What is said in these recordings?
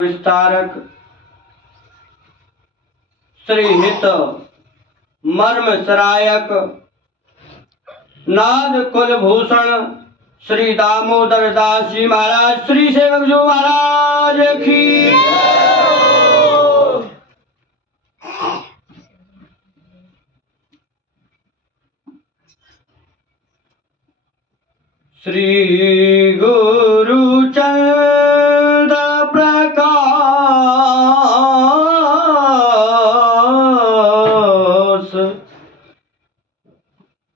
विस्तारक श्रीहित मर्म सरायक नाद कुलभूषण श्री दामोदर दास जी महाराज श्री सेवक जो महाराज की श्री गुरु चंद्र प्रकाश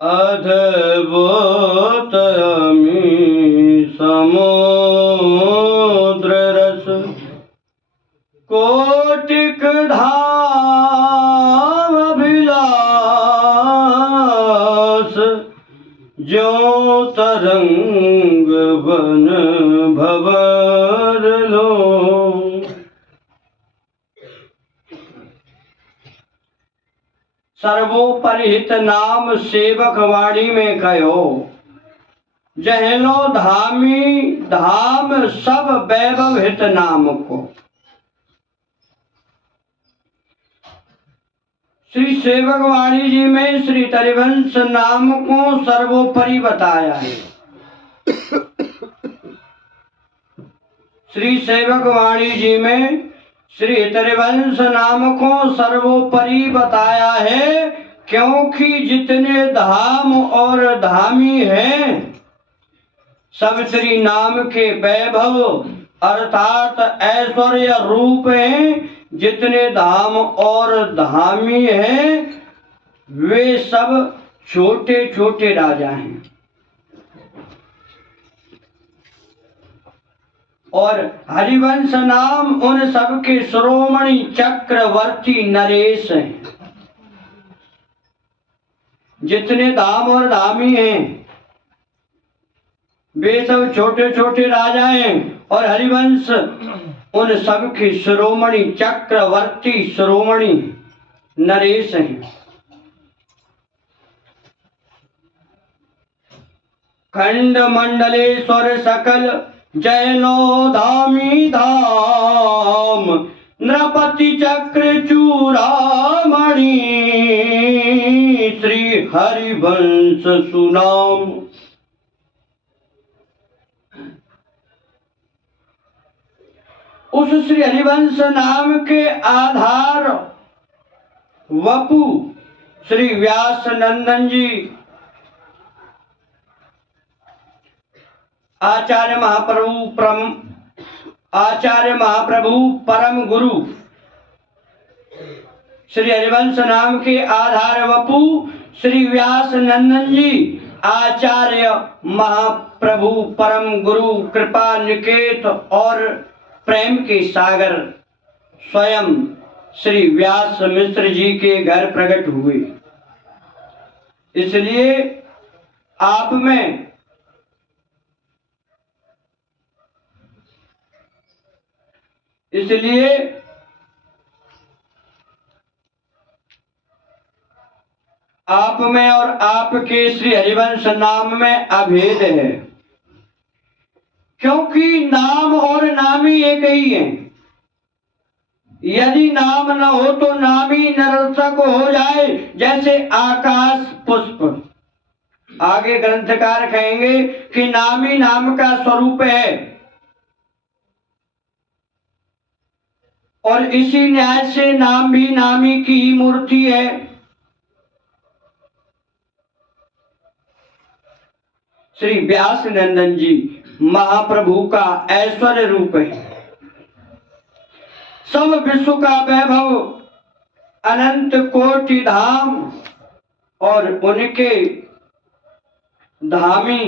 अद्भुत समुद्र रस कोटिक धाम विलास जो तरंग बन भवर लो। सर्वोपरिहित नाम सेवक वाणी में कहो जहनो धामी धाम सब वैभव हित नाम को। श्री सेवक वाणी जी में श्री तरिवंश नाम को सर्वोपरि बताया है। श्री सेवक वाणी जी में श्री तरिवंश नाम को सर्वोपरि बताया है क्योंकि जितने धाम और धामी हैं सब श्री नाम के वैभव अर्थात ऐश्वर्य रूप हैं। जितने धाम और धामी हैं वे सब छोटे छोटे राजा हैं और हरिवंश नाम उन सबके शिरोमणि चक्रवर्ती नरेश हैं। जितने धाम और धामी हैं वे सब छोटे छोटे राजा हैं और हरिवंश उन सबके शिरोमणि चक्रवर्ती शिरोमणि नरेश हैं। खंड मंडलेश्वर सकल जैनो धामी धाम नृपति चक्र चूड़ामणि श्री हरिवंश सुनाम। उस श्री हरिवंश नाम के आधार वपु श्री व्यास नंदन जी आचार्य महाप्रभु परम गुरु श्री हरिवंश नाम के आधार वपु श्री व्यास नंदन जी आचार्य महाप्रभु परम गुरु कृपा निकेत और प्रेम के सागर स्वयं श्री व्यास मिश्र जी के घर प्रकट हुए। इसलिए आप में और आपके श्री हरिवंश नाम में अभेद है क्योंकि नाम और नामी एक ही है। यदि नाम न हो तो नामी निरर्थक हो जाए जैसे आकाश पुष्प। आगे ग्रंथकार कहेंगे कि नामी नाम का स्वरूप है और इसी न्याय से नाम भी नामी की ही मूर्ति है। श्री व्यास नंदन जी महाप्रभु का ऐश्वर्य रूप है। सब विश्व का वैभव अनंत कोटि धाम और उनके धामी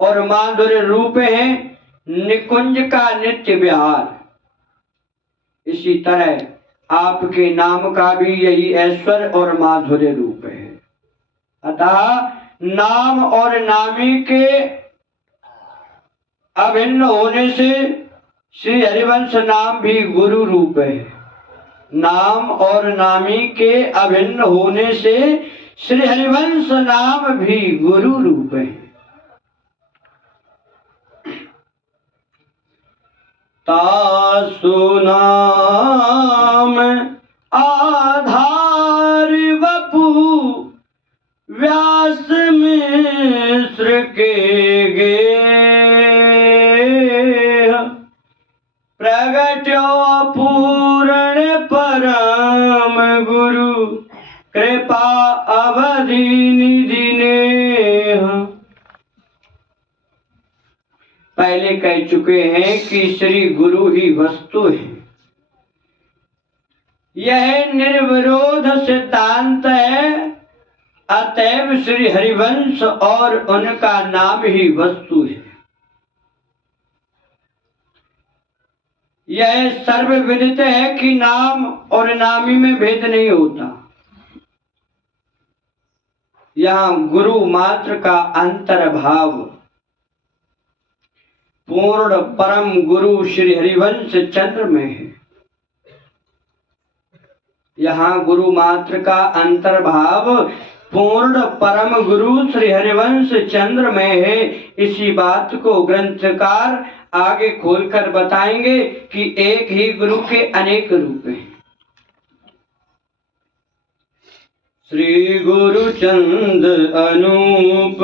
और माधुर्य रूप हैं निकुंज का नित्य विहार। इसी तरह आपके नाम का भी यही ऐश्वर्य और माधुर्य रूप है। अतः नाम और नामी के अभिन्न होने से श्री हरिवंश नाम भी गुरु रूप है। नाम और नामी के अभिन्न होने से श्री हरिवंश नाम भी गुरु रूप है। तासु नाम आधार वपु व्यास मिश्र के गेह प्रगट्यो पूर्ण परम गुरु कृपा अवधि निधि नेह। पहले कह चुके हैं कि श्री गुरु ही वस्तु है। यह निर्विरोध सिद्धांत है। अतएव श्री हरिवंश और उनका नाम ही वस्तु है। यह सर्वविदित है कि नाम और नामी में भेद नहीं होता। यहाँ गुरु मात्र का अंतर्भाव पूर्ण परम गुरु श्री हरिवंश चंद्र में है। यहाँ गुरु मात्र का अंतर्भाव पूर्ण परम गुरु श्री हरिवंश चंद्र में है। इसी बात को ग्रंथकार आगे खोलकर बताएंगे कि एक ही गुरु के अनेक रूप हैं। श्री गुरु चंद अनूप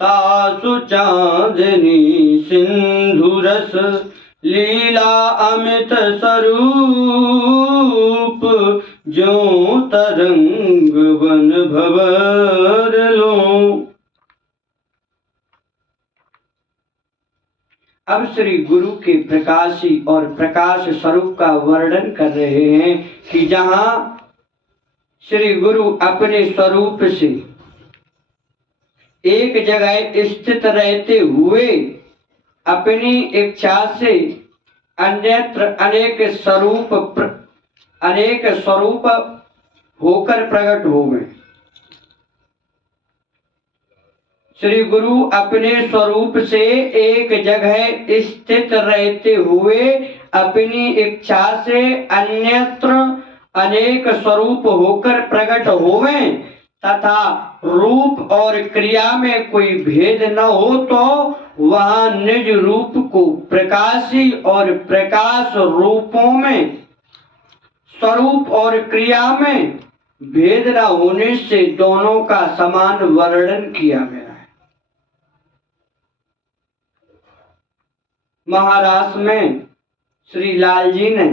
तासु चांदनी सिंधु रस लीला अमित स्वरूप जो तरंग वन भवर लो। अब श्री गुरु के प्रकाशी और प्रकाश स्वरूप का वर्णन कर रहे हैं कि जहां श्री गुरु अपने स्वरूप से एक जगह स्थित रहते हुए अपनी इच्छा से अन्यत्र अनेक स्वरूप होकर प्रकट हो गए। श्री गुरु अपने स्वरूप से एक जगह स्थित रहते हुए अपनी इच्छा से अन्यत्र अनेक स्वरूप होकर प्रकट होवे तथा रूप और क्रिया में कोई भेद न हो तो वहां निज रूप को प्रकाशी और प्रकाश रूपों में स्वरूप और क्रिया में भेद न होने से दोनों का समान वर्णन किया गया है। महाराष्ट्र में श्री लाल जी ने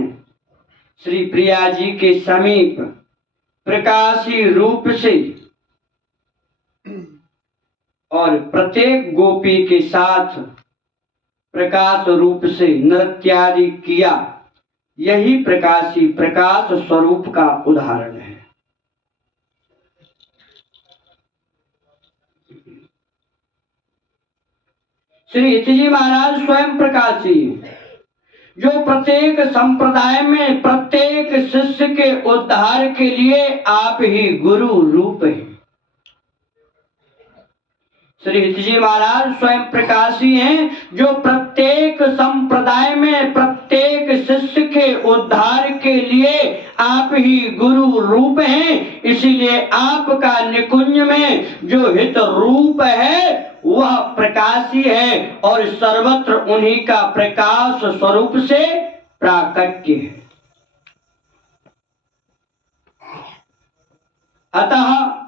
श्री प्रिया जी के समीप प्रकाशी रूप से और प्रत्येक गोपी के साथ प्रकाश रूप से नृत्यादि किया। यही प्रकाशी प्रकाश स्वरूप का उदाहरण है। श्री हितजी महाराज स्वयं प्रकाशी जो प्रत्येक संप्रदाय में प्रत्येक शिष्य के उद्धार के लिए आप ही गुरु रूप हैं। श्री हितजी महाराज स्वयं प्रकाशी हैं जो प्रत्येक संप्रदाय में प्रत्येक शिष्य के उद्धार के लिए आप ही गुरु रूप हैं। इसीलिए आपका निकुंज में जो हित रूप है वह प्रकाशी है और सर्वत्र उन्हीं का प्रकाश स्वरूप से प्राकट्य है। अतः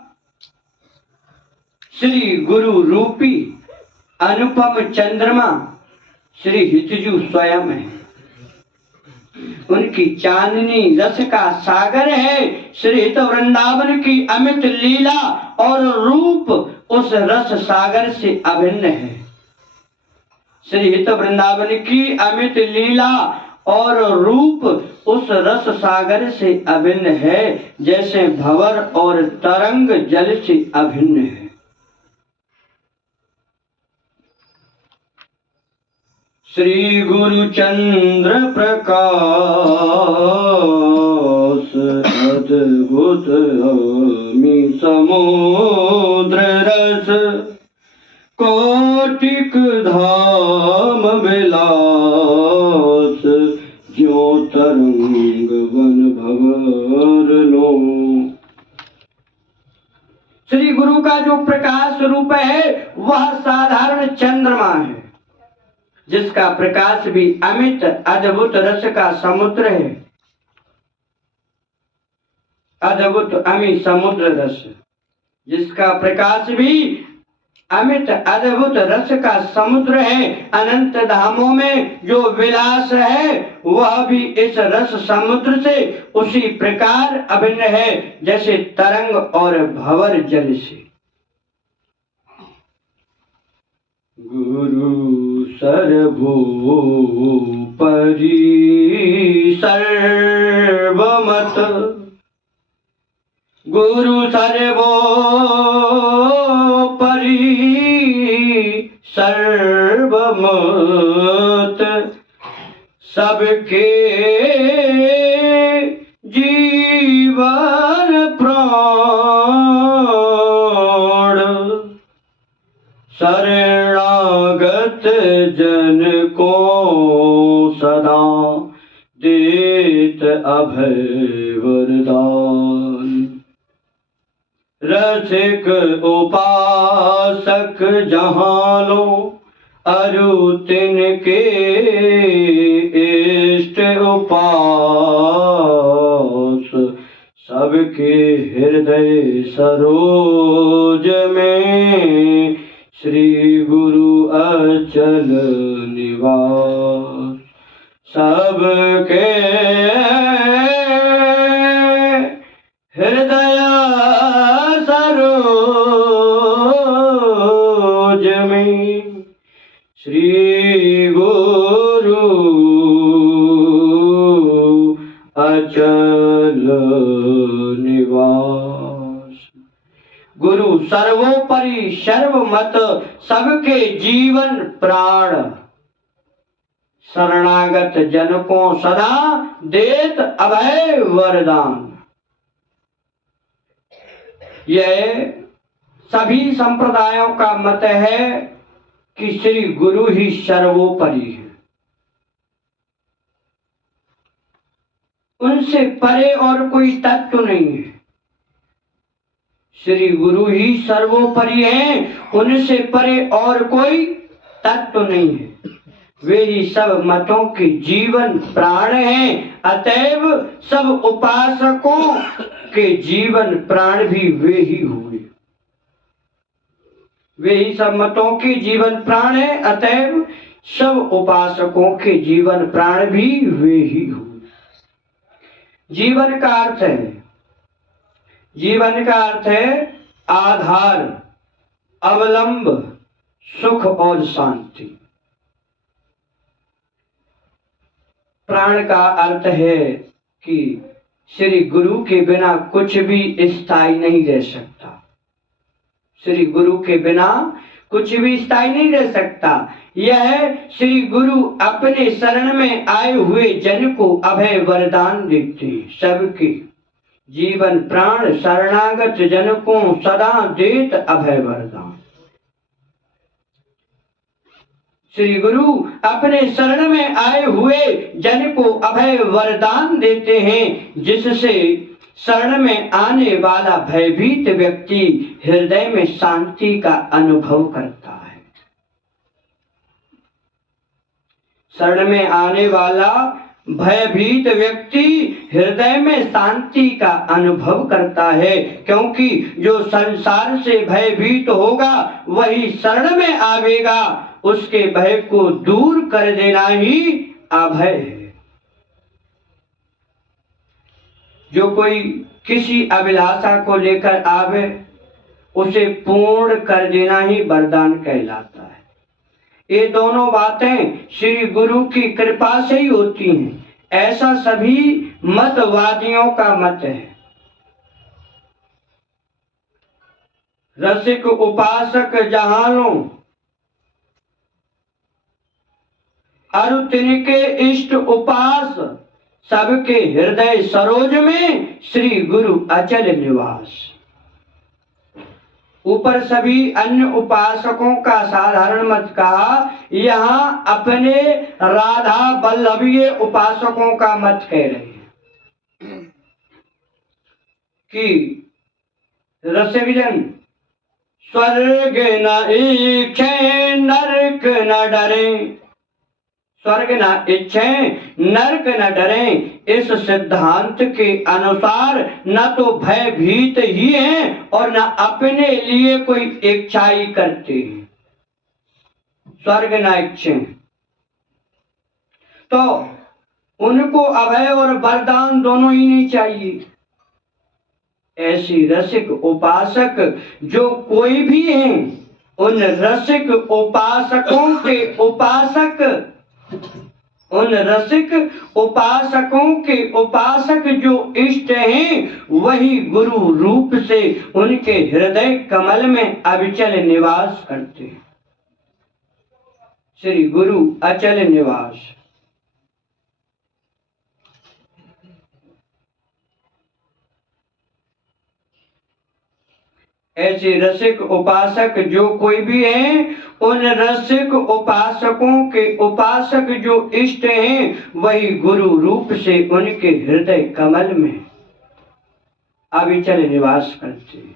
श्री गुरु रूपी अनुपम चंद्रमा श्री हितजू स्वयं है। उनकी चांदनी रस का सागर है। श्री हित वृंदावन की अमित लीला और रूप उस रस सागर से अभिन्न है। श्री हित वृंदावन की अमित लीला और रूप उस रस सागर से अभिन्न है जैसे भंवर और तरंग जल से अभिन्न है। श्री गुरु चंद्र प्रकाश अद्भुत अमी समुद्र रस कोटिक धाम विलास ज्यों तरंग वन भंवर लो। श्री गुरु का जो प्रकाश रूप है वह साधारण चंद्रमा है। जिसका प्रकाश भी अमित अद्भुत रस का समुद्र है। अद्भुत अमित समुद्र रस, जिसका प्रकाश भी अमित अद्भुत रस का समुद्र है। अनंत धामों में जो विलास है वह भी इस रस समुद्र से उसी प्रकार अभिन्न है जैसे तरंग और भंवर जल से। गुरु सर्वोपरि सर्वमत, गुरु सर्वोपरि सर्वमत, सबके जीवन प्राण, शरणागत जन को सदा देत अभय वरदान। रसिक उपासक जहाँ लो अरु तिनके इष्ट उपास, सबके हृदय सरोज में श्री गुरु अचल निवास। सबके हृदय सरोज में श्री गुरु अचल निवास। गुरु सर्वोपरि सर्वमत, सबके जीवन प्राण, शरणागत जन को सदा देत अभय वरदान। यह सभी संप्रदायों का मत है कि श्री गुरु ही सर्वोपरि है, उनसे परे और कोई तत्व नहीं है। श्री गुरु ही सर्वोपरि है, उनसे परे और कोई तत्व नहीं है। वे ही सब मतों के जीवन प्राण हैं, अतएव सब उपासकों के जीवन प्राण भी वे ही हुए। वे ही सब मतों के जीवन प्राण है, अतएव सब उपासकों के जीवन प्राण भी वे ही हुए। जीवन का अर्थ है, जीवन का अर्थ है आधार, अवलंब, सुख और शांति। प्राण का अर्थ है कि श्री गुरु के बिना कुछ भी स्थायी नहीं रह सकता। श्री गुरु के बिना कुछ भी स्थायी नहीं रह सकता। यह श्री गुरु अपने शरण में आए हुए जन को अभय वरदान देते हैं। सबके जीवन प्राण शरणागत जन को सदा देत अभय वरदान। श्री गुरु अपने शरण में आए हुए जन को अभय वरदान देते हैं, जिससे शरण में आने वाला भयभीत व्यक्ति हृदय में शांति का अनुभव करता है। शरण में आने वाला भयभीत व्यक्ति हृदय में शांति का अनुभव करता है, क्योंकि जो संसार से भयभीत होगा वही शरण में आवेगा। उसके भय को दूर कर देना ही अभय है। जो कोई किसी अभिलाषा को लेकर आवे उसे पूर्ण कर देना ही वरदान कहलाता है। ये दोनों बातें श्री गुरु की कृपा से ही होती हैं, ऐसा सभी मतवादियों का मत है। रसिक उपासक जहानो अरु तिनके इष्ट उपास, सबके हृदय सरोज में श्री गुरु अचल निवास। ऊपर सभी अन्य उपासकों का साधारण मत कहा, यहाँ अपने राधा वल्लभीय उपासकों का मत कह रहे हैं कि रसिकजन स्वर्ग न इच्छे नरक न डरे, स्वर्ग न इच्छें, नरक न डरें। इस सिद्धांत के अनुसार न तो भयभीत ही हैं और न अपने लिए कोई इच्छाई करते हैं। स्वर्ग न इच्छें तो उनको अभय और वरदान दोनों ही नहीं चाहिए। ऐसी रसिक उपासक जो कोई भी हैं, उन रसिक उपासकों के उपासक जो इष्ट हैं, वही गुरु रूप से उनके हृदय कमल में अविचल निवास करते हैं। श्री गुरु अचल निवास। ऐसे रसिक उपासक जो कोई भी हैं, उन रसिक उपासकों के उपासक जो इष्ट हैं, वही गुरु रूप से उनके हृदय कमल में अविचल निवास करते हैं।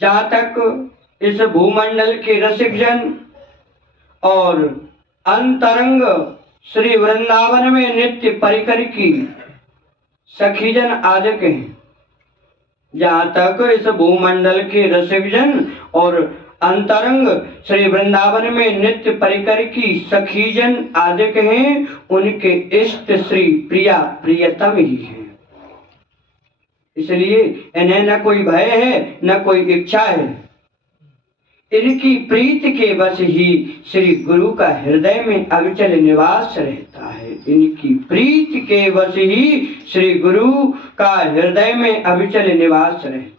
जहां तक इस भूमंडल के रसिक जन और अंतरंग श्री वृंदावन में नित्य परिकर की सखीजन आदिक हैं, जहाँ तक इस भूमंडल के रसिक जन और अंतरंग श्री वृंदावन में नित्य परिकर की सखीजन आदिक हैं, उनके इष्ट श्री प्रिया प्रियतम ही हैं। इसलिए इन्हें न कोई भय है न कोई इच्छा है। इनकी प्रीत के वश ही श्री गुरु का हृदय में अविचल निवास रहता है। इनकी प्रीत के वश ही श्री गुरु का हृदय में अविचल निवास रहता है।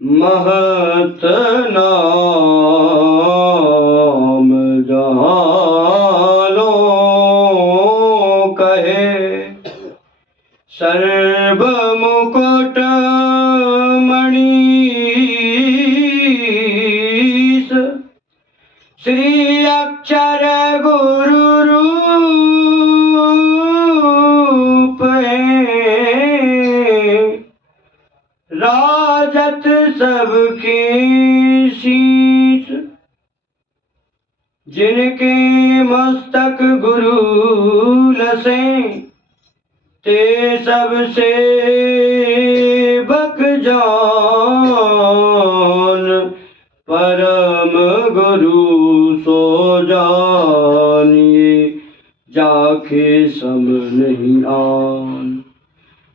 महत नाम जालो कहे सर्व मुकुट श्री अक्षर गुरु रूप है, राजत सबके शीश। जिनके मस्तक गुरु लसे, ते सबसे बक जान। परम गुरु सो जानिए, जाके सम नहीं आन।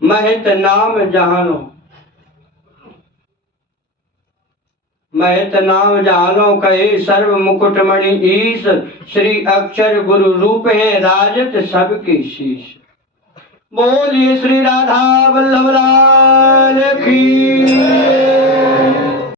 महत नाम जानो, महत नाम जानो कहे सर्व मुकुटमणि ईश। श्री अक्षर गुरु रूप है, राजत सबके शीश। बोलिए श्री राधा वल्लभ लाल